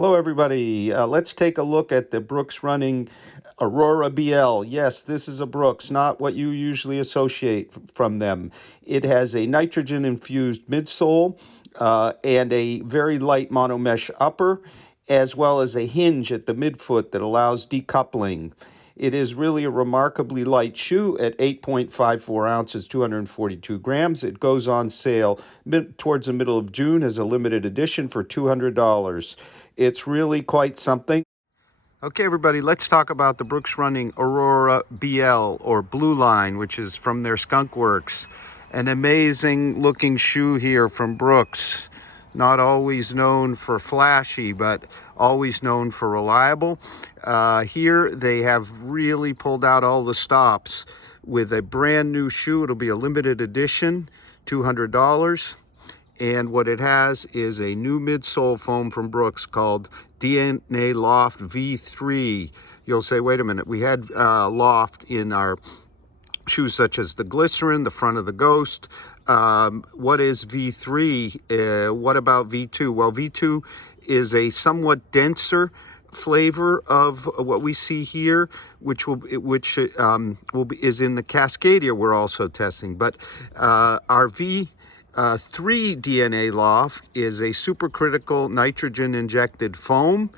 Hello, everybody. Let's take a look at the Brooks Running Aurora-BL. Yes, this is a Brooks, not what you usually associate from them. It has a nitrogen-infused midsole and a very light monomesh upper, as well as a hinge at the midfoot that allows decoupling. It is really a remarkably light shoe at 8.54 ounces, 242 grams. It goes on sale towards the middle of June as a limited edition for $200. It's really quite something. Okay, everybody, let's talk about the Brooks Running Aurora-BL, or Blue Line, which is from their Skunk Works. An amazing looking shoe here from Brooks. Not always known for flashy, but always known for reliable. Here they have really pulled out all the stops with a brand new shoe. It'll be a limited edition, $200. And what it has is a new midsole foam from Brooks called DNA Loft V3. You'll say, wait a minute, we had Loft in our shoes such as the Glycerin, the front of the Ghost. What is V3? What about V2? Well, V2 is a somewhat denser flavor of what we see here, which is in the Cascadia we're also testing. But our V3 DNA Loft is a supercritical nitrogen injected foam,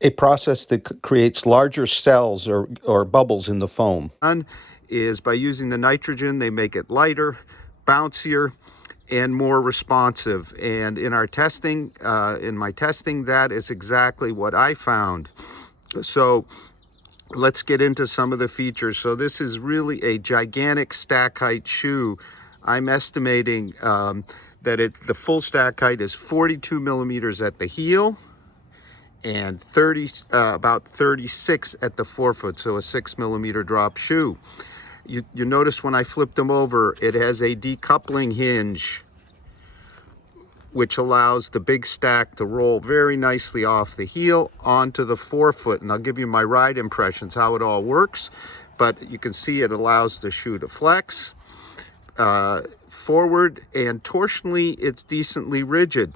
a process that creates larger cells or bubbles in the foam. Is by using the nitrogen, they make it lighter, bouncier, and more responsive. And in our testing, in my testing, that is exactly what I found. So let's get into some of the features. So this is really a gigantic stack height shoe. I'm estimating that the full stack height is 42 millimeters at the heel and about 36 at the forefoot, so a 6 millimeter drop shoe. You notice when I flipped them over, it has a decoupling hinge, which allows the big stack to roll very nicely off the heel onto the forefoot. And I'll give you my ride impressions, how it all works. But you can see it allows the shoe to flex forward, and torsionally, it's decently rigid.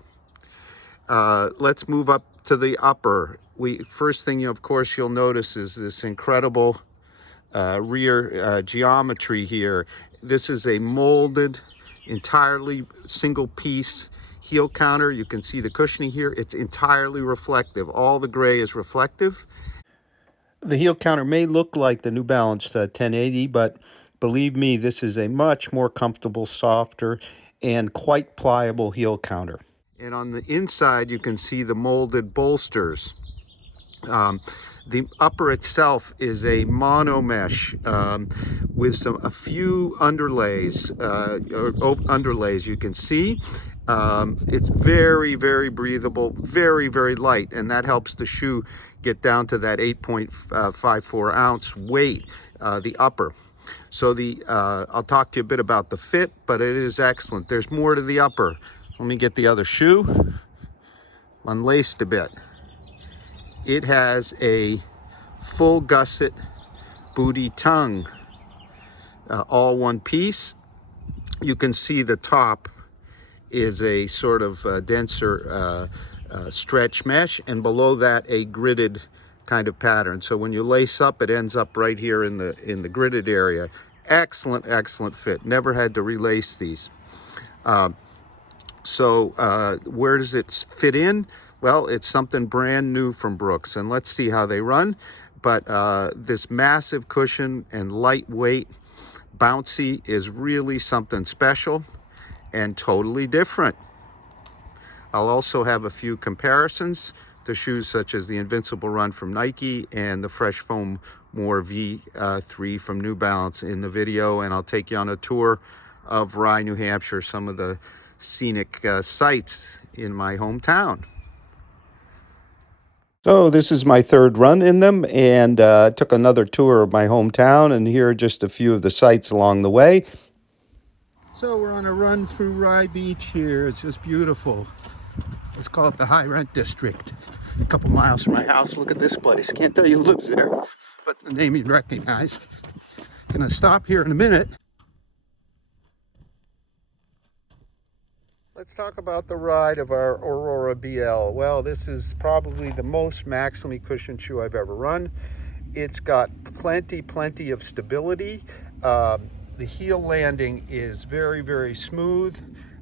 Let's move up to the upper. First thing, of course, you'll notice is this incredible rear geometry here. This is a molded, entirely single piece heel counter. You can see the cushioning here. It's entirely reflective. All the gray is reflective. The heel counter may look like the New Balance 1080, but believe me, this is a much more comfortable, softer, and quite pliable heel counter. And on the inside, you can see the molded bolsters. The upper itself is a mono mesh with a few underlays, you can see. It's very, very breathable, very, very light, and that helps the shoe get down to that 8.54 ounce weight, the upper. So I'll talk to you a bit about the fit, but it is excellent. There's more to the upper. Let me get the other shoe unlaced a bit. It has a full gusset booty tongue, all one piece. You can see the top is a sort of denser stretch mesh, and below that a gridded kind of pattern. So when you lace up, it ends up right here in the gridded area. Excellent, excellent fit. Never had to relace these. So where does it fit in? Well, it's something brand new from Brooks, and let's see how they run. But this massive cushion and lightweight, bouncy is really something special and totally different. I'll also have a few comparisons to shoes such as the Invincible Run from Nike and the Fresh Foam More V3 from New Balance in the video, and I'll take you on a tour of Rye, New Hampshire, some of the scenic sites in my hometown. So this is my third run in them, and took another tour of my hometown, and here are just a few of the sights along the way. So we're on a run through Rye Beach here. It's just beautiful. Let's call it the High Rent District. A couple miles from my house. Look at this place. Can't tell you who lives there, but the name you'd recognize. Gonna stop here in a minute. Let's talk about the ride of our Aurora-BL. Well, this is probably the most maximally cushioned shoe I've ever run. It's got plenty of stability. The heel landing is very smooth.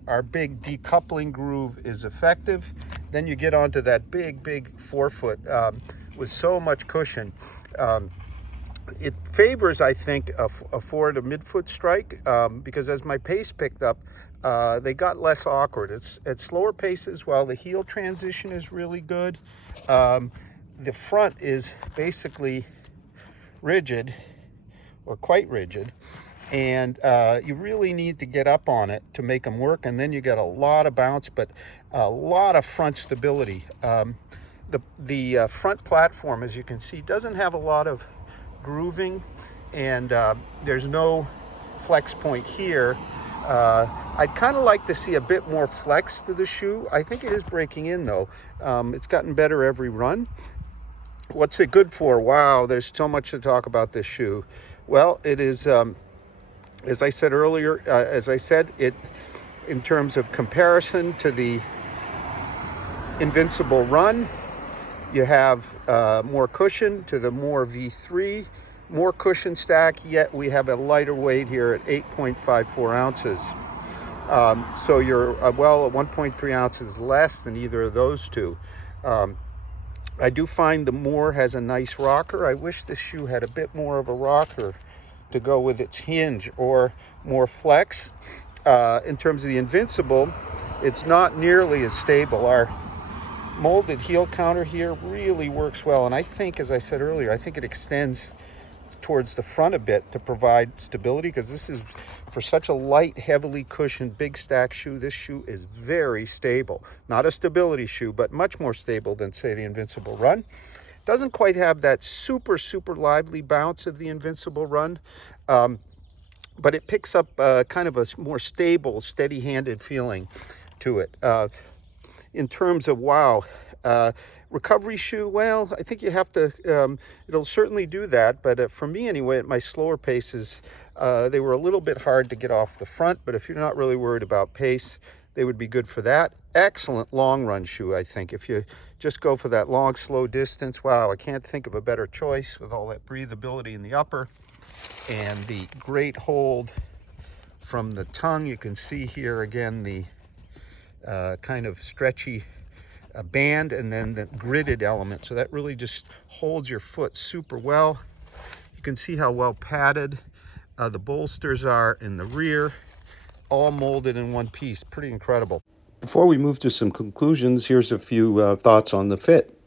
Our big decoupling groove is effective. Then you get onto that big forefoot with so much cushion. It favors, I think, a forward to midfoot strike because as my pace picked up, they got less awkward. It's at slower paces while the heel transition is really good. The front is basically rigid or quite rigid, and you really need to get up on it to make them work, and then you get a lot of bounce but a lot of front stability. The front platform, as you can see, doesn't have a lot of grooving, and there's no flex point here. I'd kind of like to see a bit more flex to the shoe. I think it is breaking in though. It's gotten better every run. What's it good for? Wow, there's so much to talk about this shoe. Well, it is, as I said earlier, it in terms of comparison to the Invincible Run, you have more cushion to the more V3, more cushion stack, yet we have a lighter weight here at 8.54 ounces. So you're well 1.3 ounces less than either of those two. I do find the More has a nice rocker. I wish this shoe had a bit more of a rocker to go with its hinge or more flex. In terms of the Invincible, it's not nearly as stable. Our molded heel counter here really works well, and I think, as I said earlier, I think it extends towards the front a bit to provide stability, because this is, for such a light, heavily cushioned, big stack shoe, this shoe is very stable. Not a stability shoe, but much more stable than, say, the Invincible Run. Doesn't quite have that super lively bounce of the Invincible Run, but it picks up kind of a more stable, steady-handed feeling to it. In terms of, wow, recovery shoe, well, I think you have to, it'll certainly do that, but for me anyway, at my slower paces, they were a little bit hard to get off the front, but if you're not really worried about pace, they would be good for that. Excellent long run shoe, I think. If you just go for that long, slow distance, wow, I can't think of a better choice with all that breathability in the upper and the great hold from the tongue. You can see here again the kind of stretchy band, and then the gridded element, so that really just holds your foot super well. You can see how well padded the bolsters are in the rear, all molded in one piece. Pretty incredible. Before we move to some conclusions, here's a few thoughts on the fit.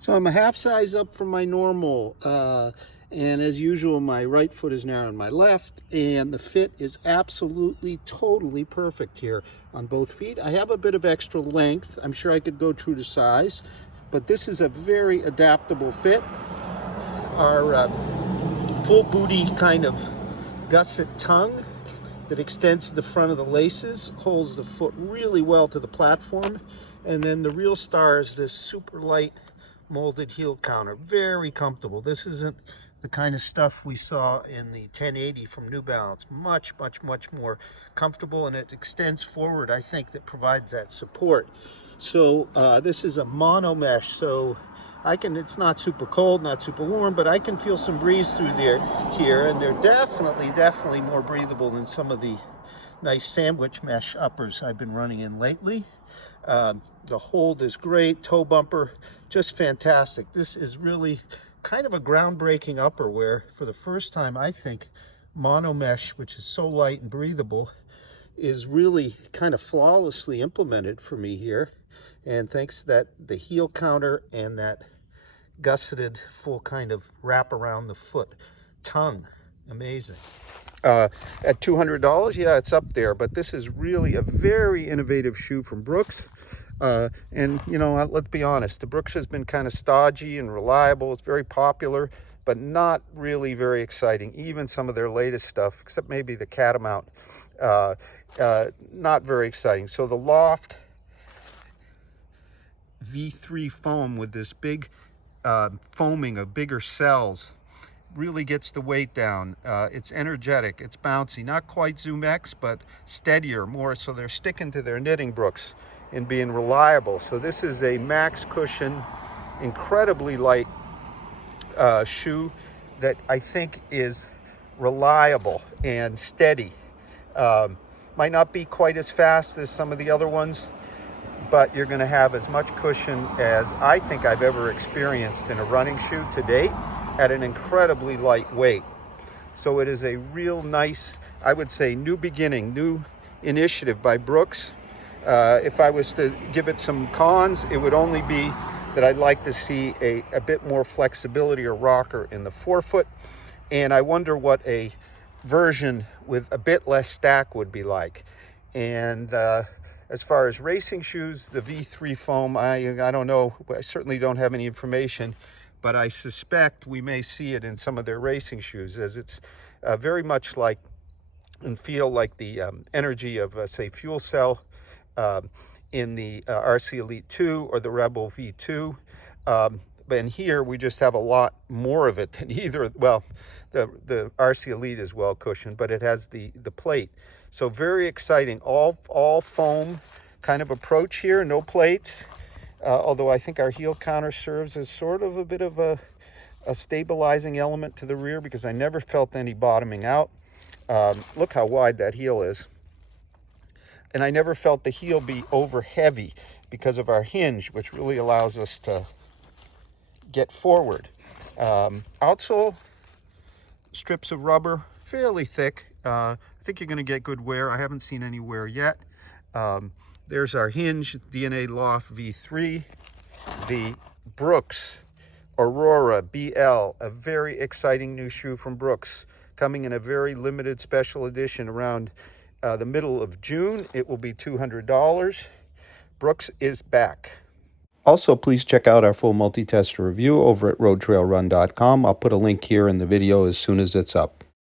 So I'm a half size up from my normal, and as usual, my right foot is narrower than my left, and the fit is absolutely, totally perfect here on both feet. I have a bit of extra length. I'm sure I could go true to size, but this is a very adaptable fit. Our full booty kind of gusset tongue that extends to the front of the laces holds the foot really well to the platform, and then the real star is this super light molded heel counter. Very comfortable. This isn't the kind of stuff we saw in the 1080 from New Balance. Much more comfortable, and it extends forward, I think, that provides that support. So this is a mono mesh, so I can, it's not super cold, not super warm, but I can feel some breeze through there here, and they're definitely more breathable than some of the nice sandwich mesh uppers I've been running in lately. The hold is great, toe bumper, just fantastic. This is really kind of a groundbreaking upper where, for the first time, I think, mono mesh, which is so light and breathable, is really kind of flawlessly implemented for me here. And thanks to that, the heel counter and that gusseted full kind of wrap around the foot tongue, amazing. At $200, yeah, it's up there, but this is really a very innovative shoe from Brooks. And you know, let's be honest, the Brooks has been kind of stodgy and reliable. It's very popular, but not really very exciting. Even some of their latest stuff, except maybe the Catamount, not very exciting. So the Loft V3 foam with this big foaming of bigger cells really gets the weight down. It's energetic, it's bouncy, not quite Zoom X, but steadier, more so they're sticking to their knitting Brooks and being reliable. So this is a max cushion, incredibly light shoe that I think is reliable and steady. Might not be quite as fast as some of the other ones, but you're going to have as much cushion as I think I've ever experienced in a running shoe to date at an incredibly light weight. So it is a real nice, I would say, new beginning, new initiative by Brooks. If I was to give it some cons, it would only be that I'd like to see a bit more flexibility or rocker in the forefoot. And I wonder what a version with a bit less stack would be like. And as far as racing shoes, the V3 foam, I don't know. I certainly don't have any information, but I suspect we may see it in some of their racing shoes, as it's very much like and feel like the energy of, say, Fuel Cell in the RC Elite 2 or the Rebel V2. And here we just have a lot more of it than either. Well, the RC Elite is well cushioned, but it has the plate. So very exciting, all foam kind of approach here, no plates. Although I think our heel counter serves as sort of a bit of a stabilizing element to the rear, because I never felt any bottoming out. Look how wide that heel is. And I never felt the heel be over heavy because of our hinge, which really allows us to get forward. Outsole, strips of rubber, fairly thick. I think you're going to get good wear. I haven't seen any wear yet. There's our hinge, DNA Loft V3. The Brooks Aurora-BL, a very exciting new shoe from Brooks, coming in a very limited special edition around the middle of June. It will be $200. Brooks is back. Also, please check out our full multi-tester review over at RoadTrailRun.com. I'll put a link here in the video as soon as it's up.